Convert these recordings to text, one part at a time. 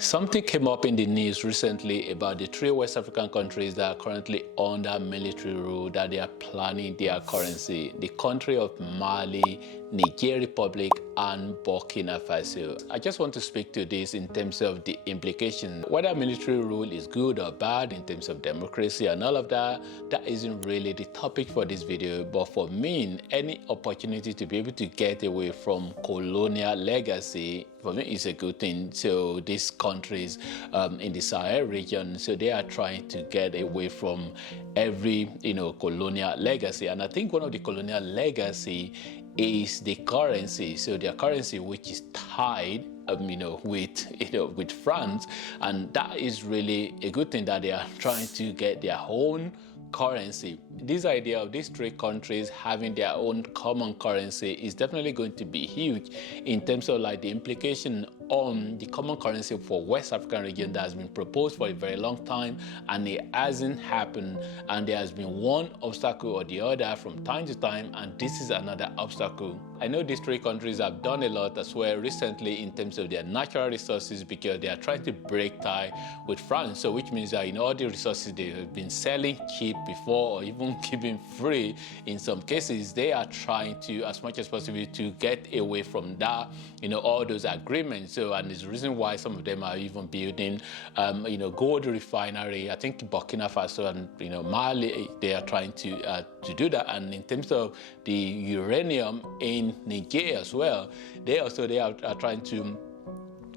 Something came up in the news recently about the three West African countries that are currently under military rule, that they are planning their currency. The country of Mali, Niger Republic, and Burkina Faso. I just want to speak to this in terms of the implication. Whether military rule is good or bad in terms of democracy and all of that, that isn't really the topic for this video. But for me, any opportunity to be able to get away from colonial legacy, for me, is a good thing. So these countries in the Sahel region, so they are trying to get away from every colonial legacy. And I think one of the colonial legacy is the currency. So their currency, which is tied with France, and that is really a good thing that they are trying to get their own currency. This idea of these three countries having their own common currency is definitely going to be huge in terms of like the implication on the common currency for West African region that has been proposed for a very long time, and it hasn't happened. And there has been one obstacle or the other from time to time, and this is another obstacle. I know these three countries have done a lot as well recently in terms of their natural resources, because they are trying to break tie with France. So which means that all the resources they have been selling cheap before, or even giving free in some cases, they are trying to, as much as possible, to get away from that, all those agreements. So, and it's the reason why some of them are even building, gold refinery. I think Burkina Faso and Mali, they are trying to do that. And in terms of the uranium in Niger as well, they are trying to,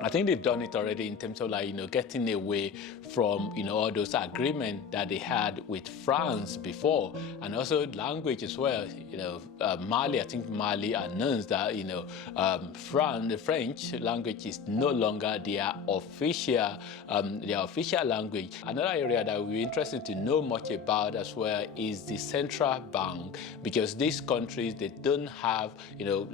I think they've done it already in terms of getting away from all those agreements that they had with France before. And also language as well. Mali, I think Mali announced that the French language is no longer their official language. Another area that we're interested to know much about as well is the central bank, because these countries, they don't have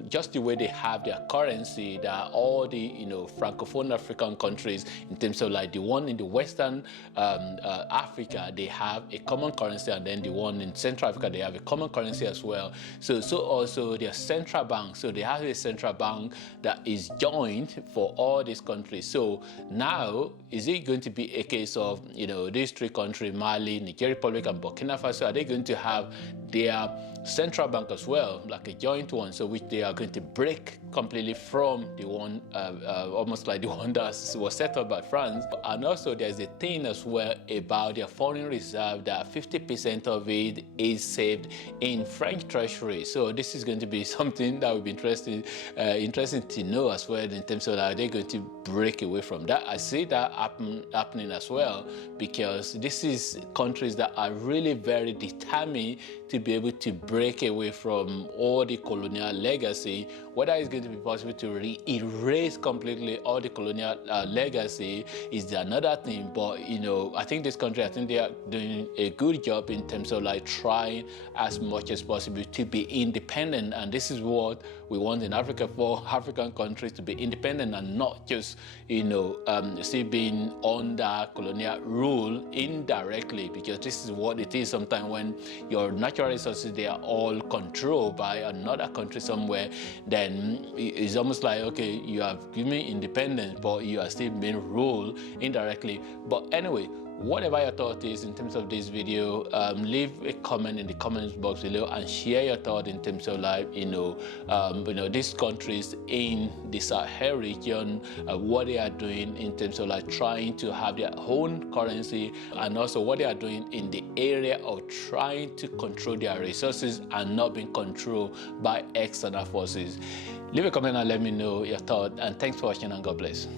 just the way they have their currency, that all the Francophone African countries, in terms of like the one in the Western Africa, they have a common currency, and then the one in Central Africa, they have a common currency as well. So also their central bank, so they have a central bank that is joined for all these countries. So now, is it going to be a case of these three countries, Mali, Niger Republic, and Burkina Faso, are they going to have their central bank as well, like a joint one, so which they are going to break completely from the one, almost like the one that was set up by France? And also there's a thing as well about their foreign reserve, that 50% of it is saved in French treasury. So this is going to be something that will be interesting to know as well, in terms of are they going to break away from that. I see that happening as well, because this is countries that are really very determined to be able to break away from all the colonial legacy. Whether it's going to be possible to erase completely all the colonial legacy is another thing. But I think this country, I think they are doing a good job in terms of like trying as much as possible to be independent. And this is what we want in Africa, for African countries to be independent and not just still being under colonial rule indirectly, because this is what it is sometimes when your natural resources, they are all controlled by another country somewhere. Then it's almost like, okay, you have given me independence, but you are still being ruled indirectly. But anyway, whatever your thought is in terms of this video, leave a comment in the comments box below and share your thought in terms of like these countries in the Sahel region, what they are doing in terms of like trying to have their own currency, and also what they are doing in the area of trying to control their resources and not being controlled by external forces. Leave a comment and let me know your thought, and thanks for watching, and God bless.